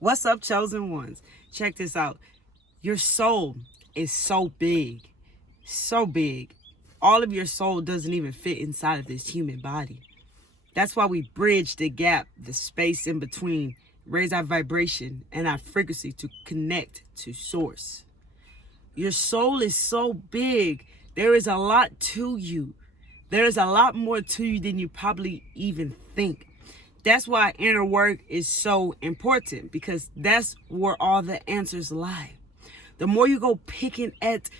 What's up, chosen ones? Check this out. Your soul is so big, so big. All of your soul doesn't even fit inside of this human body. That's why we bridge the gap, the space in between, raise our vibration and our frequency to connect to source. Your soul is so big. There is a lot to you. There is a lot more to you than you probably even think. That's why inner work is so important, because that's where all the answers lie. The more you go picking at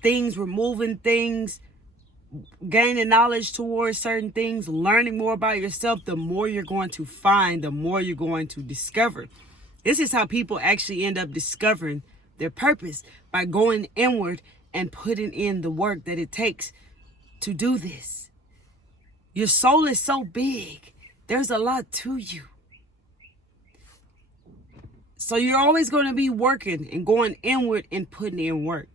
things, removing things, gaining knowledge towards certain things, learning more about yourself, the more you're going to find, the more you're going to discover. This is how people actually end up discovering their purpose, by going inward and putting in the work that it takes to do this. Your soul is so big. There's a lot to you. So you're always going to be working and going inward and putting in work.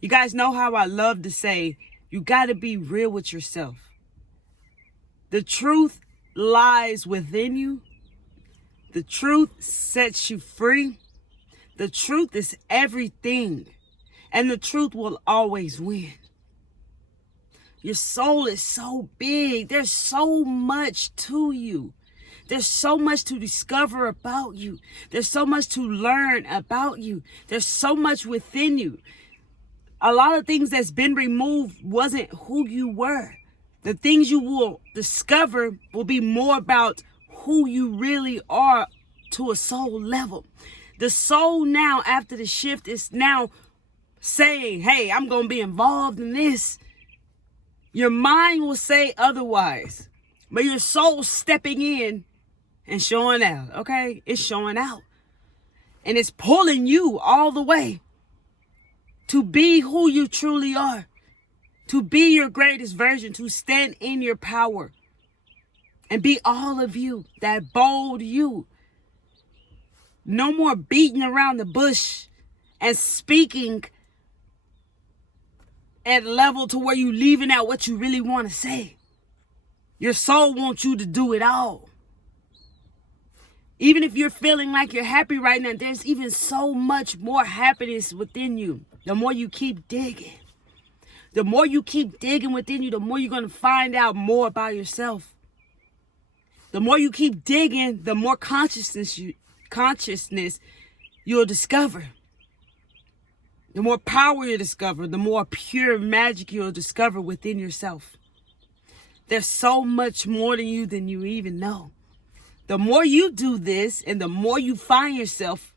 You guys know how I love to say, you got to be real with yourself. The truth lies within you. The truth sets you free. The truth is everything. And the truth will always win. Your soul is so big. There's so much to you. There's so much to discover about you. There's so much to learn about you. There's so much within you. A lot of things that's been removed wasn't who you were. The things you will discover will be more about who you really are to a soul level. The soul now, after the shift, is now saying, hey, I'm going to be involved in this. Your mind will say otherwise, but your soul's stepping in and showing out, okay? It's showing out. And it's pulling you all the way to be who you truly are, to be your greatest version, to stand in your power and be all of you, that bold you. No more beating around the bush and speaking at level to where you leaving out what you really want to say. Your soul wants you to do it all. Even if you're feeling like you're happy right now, there's even so much more happiness within you. The more you keep digging. The more you keep digging within you, the more you're going to find out more about yourself. The more you keep digging, the more consciousness you'll discover. The more power you discover, the more pure magic you'll discover within yourself. There's so much more than you even know. The more you do this and the more you find yourself,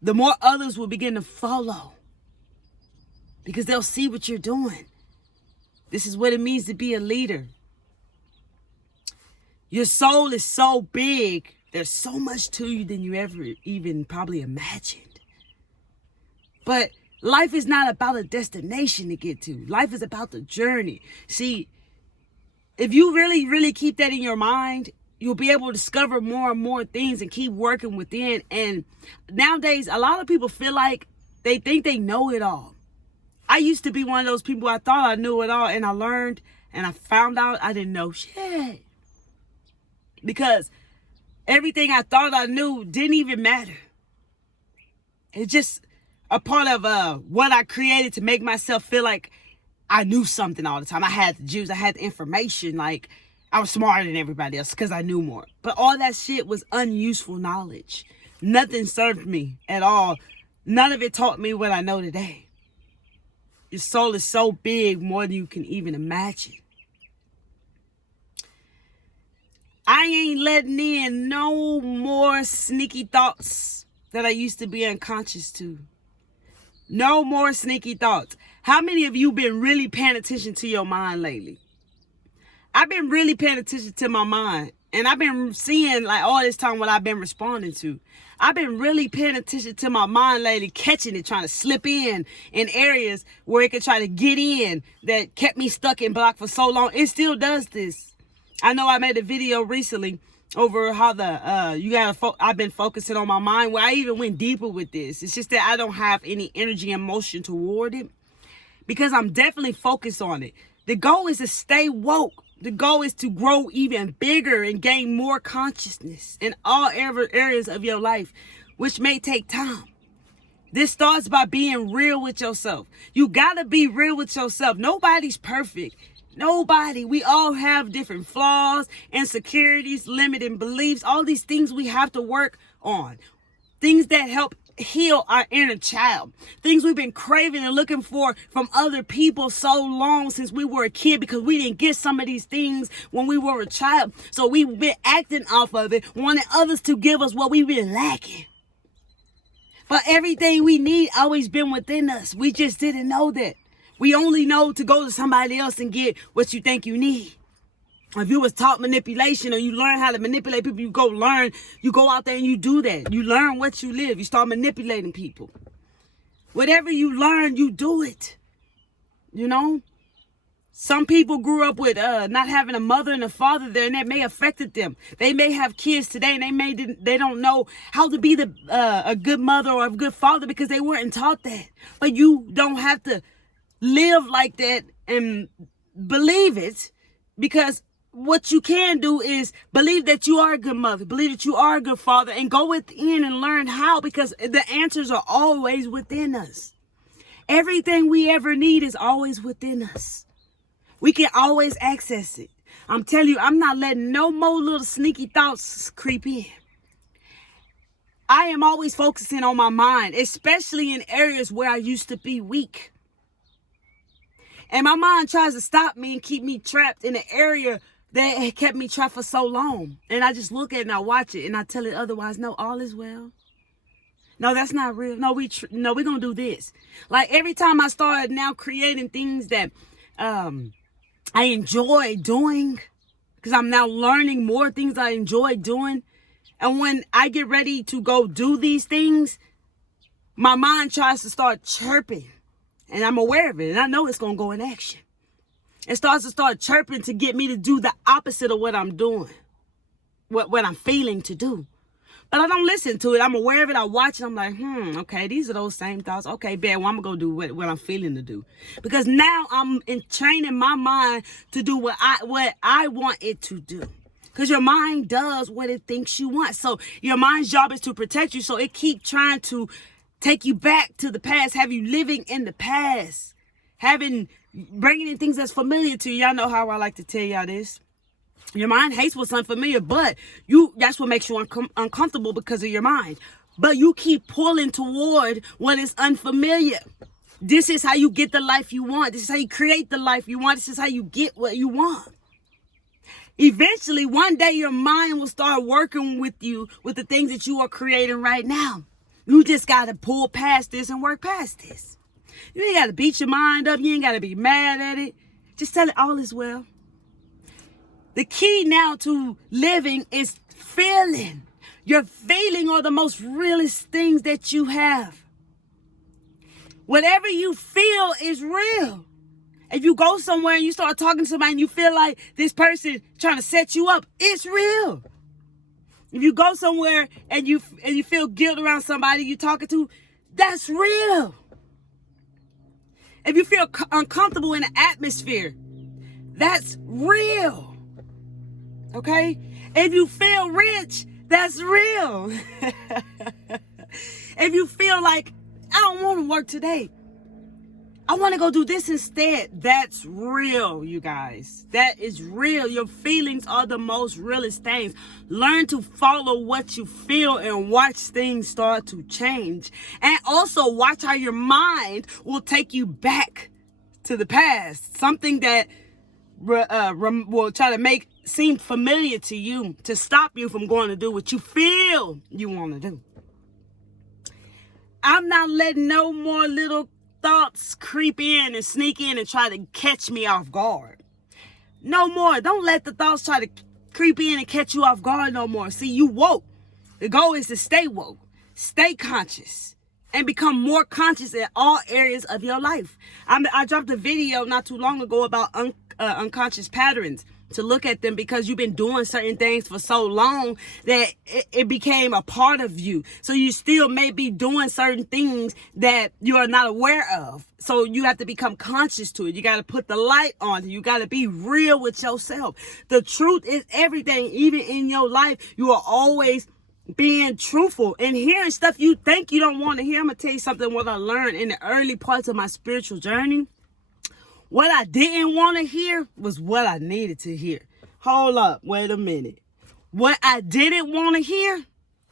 the more others will begin to follow. Because they'll see what you're doing. This is what it means to be a leader. Your soul is so big. There's so much to you than you ever even probably imagined. But life is not about a destination to get to. Life is about the journey. See, if you really, really keep that in your mind, you'll be able to discover more and more things and keep working within. And nowadays, a lot of people feel like they think they know it all. I used to be one of those people, I thought I knew it all, and I learned and I found out I didn't know shit. Because everything I thought I knew didn't even matter. It's just a part of what I created to make myself feel like I knew something all the time. I had the juice, I had the information, like I was smarter than everybody else because I knew more. But all that shit was unuseful knowledge. Nothing served me at all. None of it taught me what I know today. Your soul is so big, more than you can even imagine. I ain't letting in no more sneaky thoughts that I used to be unconscious to. No more sneaky thoughts. How many of you been really paying attention to your mind lately? I've been really paying attention to my mind. And I've been seeing like all this time what I've been responding to. I've been really paying attention to my mind lately, catching it, trying to slip in areas where it could try to get in that kept me stuck and blocked for so long. It still does this. I know I made a video recently over how I've been focusing on my mind, where I even went deeper with this. It's just that I don't have any energy and motion toward it because I'm definitely focused on it. The goal is to stay woke, The goal is to grow even bigger and gain more consciousness in all areas of your life, which may take time. This starts by being real with yourself. You gotta be real with yourself. Nobody's perfect. Nobody. We all have different flaws, insecurities, limiting beliefs, all these things we have to work on. Things that help heal our inner child. Things we've been craving and looking for from other people so long since we were a kid, because we didn't get some of these things when we were a child. So we've been acting off of it, wanting others to give us what we've been lacking. But everything we need always been within us. We just didn't know that. We only know to go to somebody else and get what you think you need. If you was taught manipulation or you learn how to manipulate people, you go out there and you do that. You learn what you live. You start manipulating people. Whatever you learn, you do it. You know? Some people grew up with not having a mother and a father there, and that may have affected them. They may have kids today, and they don't know how to be a good mother or a good father because they weren't taught that. But you don't have to live like that and believe it, because what you can do is believe that you are a good mother, believe that you are a good father, and go within and learn how, because the answers are always within us. Everything we ever need is always within us. We can always access it. I'm telling you, I'm not letting no more little sneaky thoughts creep in. I am always focusing on my mind, especially in areas where I used to be weak. And my mind tries to stop me and keep me trapped in an area that had kept me trapped for so long. And I just look at it and I watch it and I tell it otherwise. No, all is well. No, that's not real. No, we're going to do this. Like every time I started now creating things that I enjoy doing, because I'm now learning more things I enjoy doing. And when I get ready to go do these things, my mind tries to start chirping. And I'm aware of it. And I know it's going to go in action. It starts to start chirping to get me to do the opposite of what I'm doing. What I'm feeling to do. But I don't listen to it. I'm aware of it. I watch it. I'm like, okay, these are those same thoughts. Okay, bad. Well, I'm going to go do what I'm feeling to do. Because now I'm training my mind to do what I want it to do. Because your mind does what it thinks you want. So your mind's job is to protect you. So it keeps trying to take you back to the past, have you living in the past, bringing in things that's familiar to you. Y'all know how I like to tell y'all this. Your mind hates what's unfamiliar, but that's what makes you uncomfortable, because of your mind. But you keep pulling toward what is unfamiliar. This is how you get the life you want. This is how you create the life you want. This is how you get what you want. Eventually, one day, your mind will start working with you with the things that you are creating right now. You just got to pull past this and work past this. You ain't got to beat your mind up. You ain't got to be mad at it. Just tell it all is well. The key now to living is feeling. Your feeling are the most realest things that you have. Whatever you feel is real. If you go somewhere and you start talking to somebody and you feel like this person trying to set you up, it's real. If you go somewhere and you feel guilt around somebody you're talking to, that's real. If you feel uncomfortable in an atmosphere, that's real. Okay? If you feel rich, that's real. If you feel like, I don't want to work today, I want to go do this instead, that's real, you guys. That is real. Your feelings are the most realest things. Learn to follow what you feel and watch things start to change. And also watch how your mind will take you back to the past. Something that will try to make seem familiar to you, to stop you from going to do what you feel you want to do. I'm not letting no more little thoughts creep in and sneak in and try to catch me off guard. No more. Don't let the thoughts try to creep in and catch you off guard no more. See, you woke. The goal is to stay woke, stay conscious, and become more conscious in all areas of your life. I dropped a video not too long ago about unconscious patterns, to look at them, because you've been doing certain things for so long that it became a part of you. So you still may be doing certain things that you are not aware of. So you have to become conscious to it. You got to put the light on. You got to be real with yourself. The truth is everything. Even in your life, you are always being truthful and hearing stuff you think you don't want to hear. I'm going to tell you something, what I learned in the early parts of my spiritual journey. What I didn't want to hear was what I needed to hear. Hold up. Wait a minute. What I didn't want to hear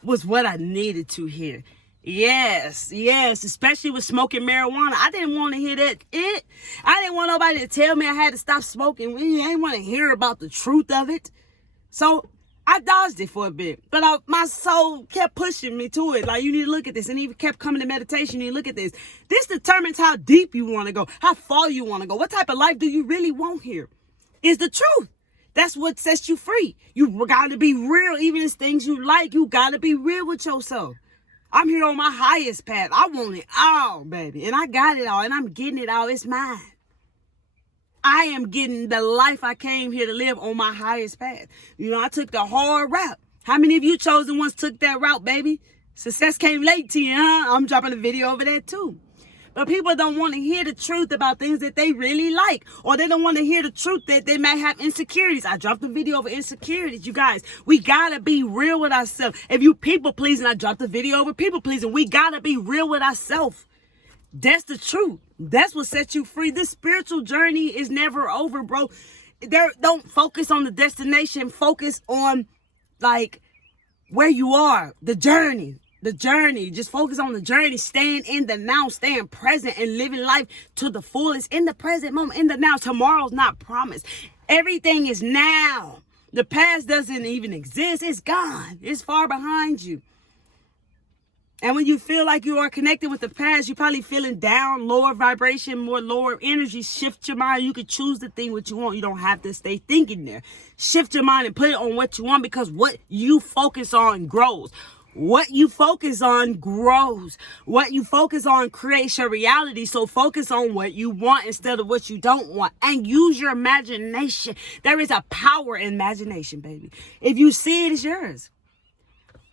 was what I needed to hear. Yes. Especially with smoking marijuana. I didn't want to hear that. I didn't want nobody to tell me I had to stop smoking. I didn't want to hear about the truth of it. So I dodged it for a bit, but my soul kept pushing me to it. Like, you need to look at this. And he kept coming to meditation. You need to look at this. This determines how deep you want to go, how far you want to go. What type of life do you really want here? Is the truth. That's what sets you free. You got to be real. Even if things you like, you got to be real with yourself. I'm here on my highest path. I want it all, baby. And I got it all. And I'm getting it all. It's mine. I am getting the life I came here to live on my highest path. You know, I took the hard route. How many of you chosen ones took that route, baby? Success came late to you, huh? I'm dropping a video over that too. But people don't want to hear the truth about things that they really like. Or they don't want to hear the truth that they might have insecurities. I dropped a video over insecurities, you guys. We got to be real with ourselves. If you people pleasing, I dropped a video over people pleasing. We got to be real with ourselves. That's the truth. That's what sets you free. This spiritual journey is never over, bro. Don't focus on the destination. Focus on, like, where you are. The journey. Just focus on the journey. Staying in the now. Staying present and living life to the fullest. In the present moment. In the now. Tomorrow's not promised. Everything is now. The past doesn't even exist. It's gone. It's far behind you. And when you feel like you are connected with the past, you're probably feeling down, lower vibration, more lower energy. Shift your mind. You can choose to think what you want. You don't have to stay thinking there. Shift your mind and put it on what you want, because what you focus on grows. What you focus on grows. What you focus on creates your reality. So focus on what you want instead of what you don't want. And use your imagination. There is a power in imagination, baby. If you see it, it's yours.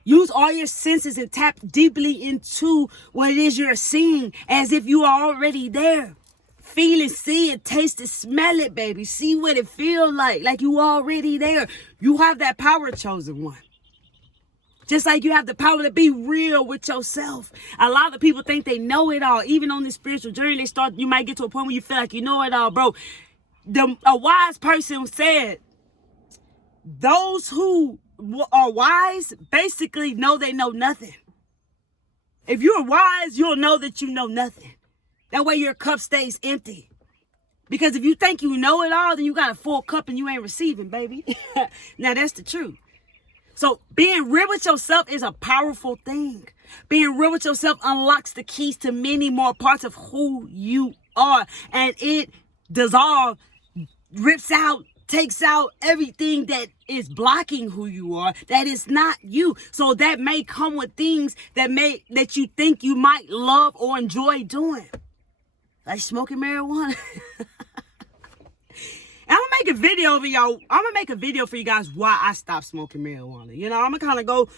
Use all your senses and tap deeply into what it is you're seeing, as if you are already there. Feel it, see it, taste it, smell it, baby. See what it feels like you already there. You have that power, chosen one. Just like you have the power to be real with yourself. A lot of people think they know it all. Even on this spiritual journey, you might get to a point where you feel like you know it all, bro. A wise person said, those who are wise basically know they know nothing. If you're wise, you'll know that you know nothing. That way your cup stays empty. Because if you think you know it all, then you got a full cup and you ain't receiving, baby. Now that's the truth. So being real with yourself is a powerful thing. Being real with yourself unlocks the keys to many more parts of who you are. And it dissolves, rips out, takes out everything that is blocking who you are, that is not you. So that may come with things that you think you might love or enjoy doing. Like smoking marijuana. And I'm gonna make a video over y'all. I'm gonna make a video for you guys why I stopped smoking marijuana. You know, I'm gonna kind of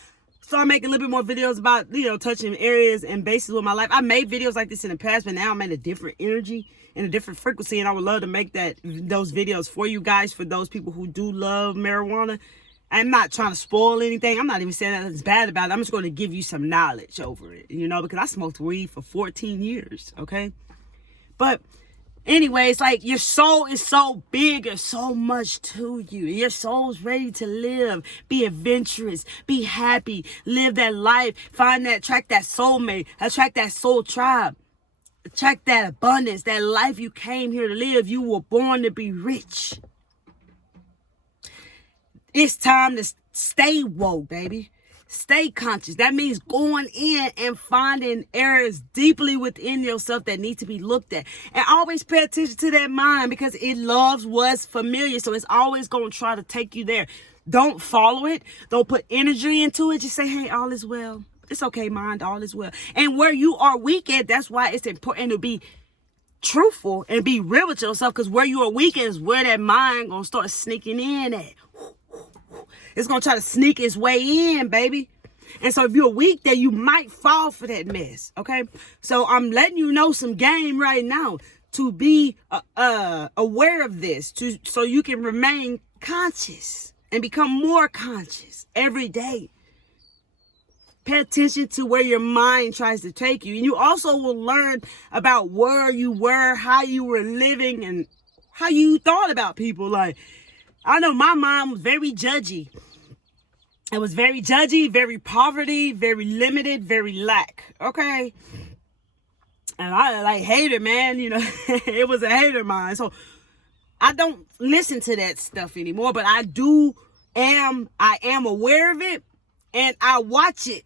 start making a little bit more videos about, you know, touching areas and bases with my life. I made videos like this in the past, but now I'm in a different energy and a different frequency, and I would love to make those videos for you guys, for those people who do love marijuana. I'm not trying to spoil anything. I'm not even saying that it's bad about it. I'm just going to give you some knowledge over it, you know, because I smoked weed for 14 years, okay? But anyways, like, your soul is so big. There's so much to you. Your soul's ready to live. Be adventurous. Be happy. Live that life. Attract that soulmate. Attract that soul tribe. Attract that abundance. That life you came here to live. You were born to be rich. It's time to stay woke, baby. Stay conscious. That means going in and finding areas deeply within yourself that need to be looked at. And always pay attention to that mind, because it loves what's familiar. So it's always going to try to take you there. Don't follow it. Don't put energy into it. Just say, hey, all is well. It's okay, mind. All is well. And where you are weak at, that's why it's important to be truthful and be real with yourself, because where you are weak is where that mind gonna start sneaking in at. It's gonna try to sneak its way in, baby. And so if you're weak there, you might fall for that mess, okay? So I'm letting you know some game right now to be aware of this, so you can remain conscious and become more conscious every day. Pay attention to where your mind tries to take you. And you also will learn about where you were, how you were living, and how you thought about people. Like, I know my mind was very judgy. It was very judgy, very poverty, very limited, very lack. Okay? And I like hater, man. You know, it was a hater mind. So I don't listen to that stuff anymore, but I am aware of it, and I watch it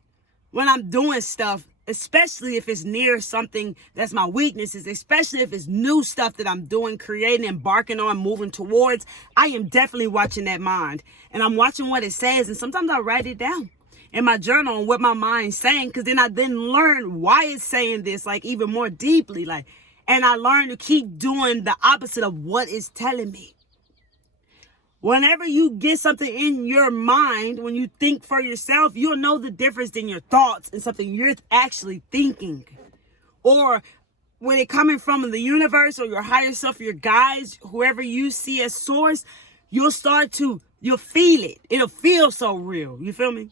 when I'm doing stuff, especially if it's near something that's my weaknesses, especially if it's new stuff that I'm doing, creating, embarking on, moving towards. I am definitely watching that mind, and I'm watching what it says. And sometimes I write it down in my journal on what my mind's saying, because then I learn why it's saying this, like, even more deeply, like, and I learn to keep doing the opposite of what it's telling me. Whenever you get something in your mind, when you think for yourself, you'll know the difference in your thoughts and something you're actually thinking. Or when it coming from the universe or your higher self, your guides, whoever you see as source, you'll feel it. It'll feel so real. You feel me?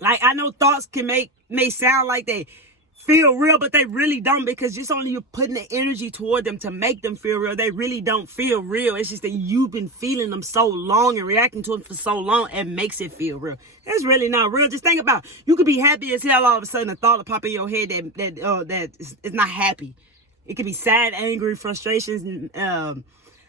Like, I know thoughts may sound like they feel real, but they really don't, because just only you're putting the energy toward them to make them feel real. They really don't feel real. It's just that you've been feeling them so long and reacting to them for so long, it makes it feel real. It's really not real. Just think about it. You could be happy as hell, all of a sudden a thought will pop in your head that is not happy. It could be sad, angry, frustrations,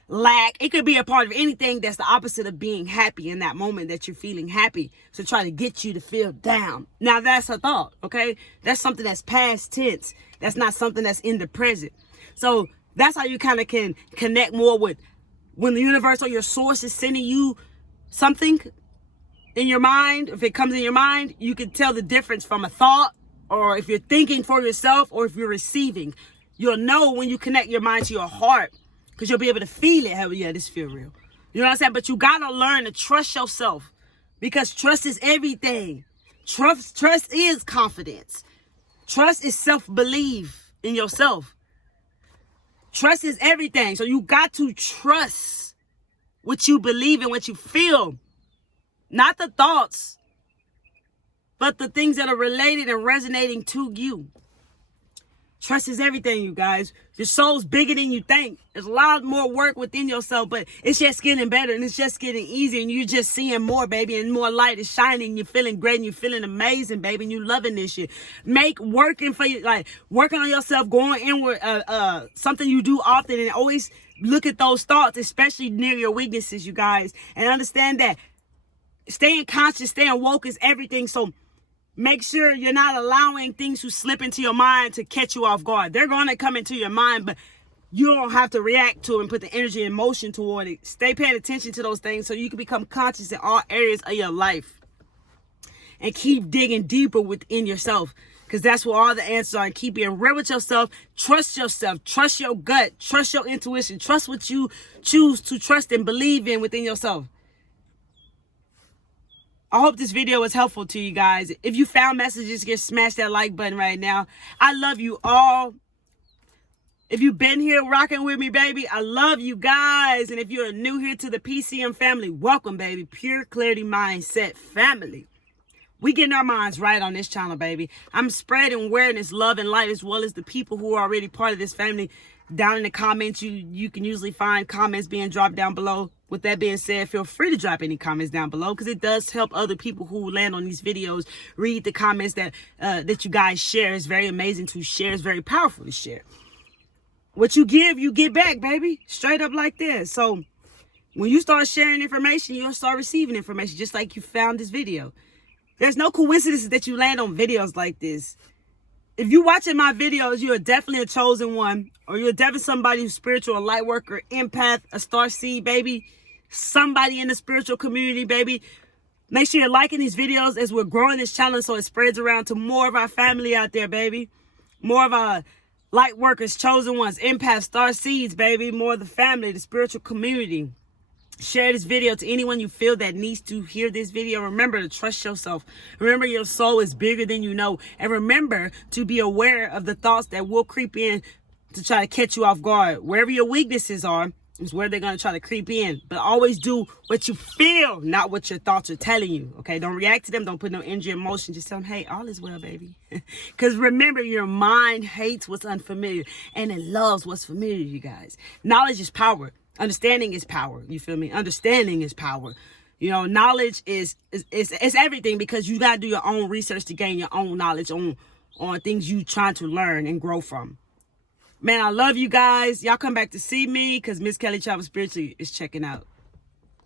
lack. It could be a part of anything that's the opposite of being happy in that moment that you're feeling happy, to try to get you to feel down. Now that's a thought, okay? That's something that's past tense. That's not something that's in the present. So that's how you kind of can connect more with when the universe or your source is sending you something in your mind. If it comes in your mind, you can tell the difference from a thought, or if you're thinking for yourself, or if you're receiving. You'll know when you connect your mind to your heart, because you'll be able to feel it. Hell yeah, this feel real. You know what I'm saying? But you got to learn to trust yourself, because trust is everything. Trust is confidence. Trust is self-belief in yourself. Trust is everything. So you got to trust what you believe and what you feel. Not the thoughts, but the things that are related and resonating to you. Trust is everything, you guys. Your soul's bigger than you think. There's a lot more work within yourself, but it's just getting better, and it's just getting easier, and you're just seeing more, baby, and more light is shining. You're feeling great, and you're feeling amazing, baby, and you're loving this shit. Working on yourself, going inward, something you do often, and always look at those thoughts, especially near your weaknesses, you guys, and understand that staying conscious, staying woke is everything. So make sure you're not allowing things to slip into your mind to catch you off guard. They're going to come into your mind, but you don't have to react to it and put the energy and emotion toward it. Stay paying attention to those things so you can become conscious in all areas of your life. And keep digging deeper within yourself, because that's where all the answers are. And keep being real with yourself. Trust yourself. Trust your gut. Trust your intuition. Trust what you choose to trust and believe in within yourself. I hope this video was helpful to you guys. If you found messages, just smash that like button right now. I love you all. If you've been here rocking with me, baby, I love you guys. And if you're new here to the PCM family, welcome, baby. Pure Clarity Mindset family. We getting our minds right on this channel, baby. I'm spreading awareness, love, and light, as well as the people who are already part of this family. Down in the comments, you can usually find comments being dropped down below. With that being said, feel free to drop any comments down below, because it does help other people who land on these videos read the comments that you guys share. It's very amazing to share. It's very powerful to share. What you give, you get back, baby. Straight up like this. So when you start sharing information, you'll start receiving information, just like you found this video. There's no coincidences that you land on videos like this. If you're watching my videos, you're definitely a chosen one, or you're definitely somebody who's spiritual, a light worker, empath, a star seed, baby. Somebody in the spiritual community, baby. Make sure you're liking these videos as we're growing this channel, so it spreads around to more of our family out there, baby. More of Light workers, chosen ones, empaths, star seeds, baby. More of the family, the spiritual community. Share this video to anyone you feel that needs to hear this video. Remember to trust yourself. Remember your soul is bigger than you know. And remember to be aware of the thoughts that will creep in to try to catch you off guard. Wherever your weaknesses are is where they're going to try to creep in. But always do what you feel, not what your thoughts are telling you. Okay, don't react to them. Don't put no energy or emotion. Just tell them, hey, all is well, baby. Because remember, your mind hates what's unfamiliar and it loves what's familiar, you guys. Knowledge is power. Understanding is power. You feel me? Understanding is power. You know, knowledge is everything, because you got to do your own research to gain your own knowledge on things you trying to learn and grow from. Man, I love you guys. Y'all come back to see me because Miss Kelly Travel Spiritually is checking out.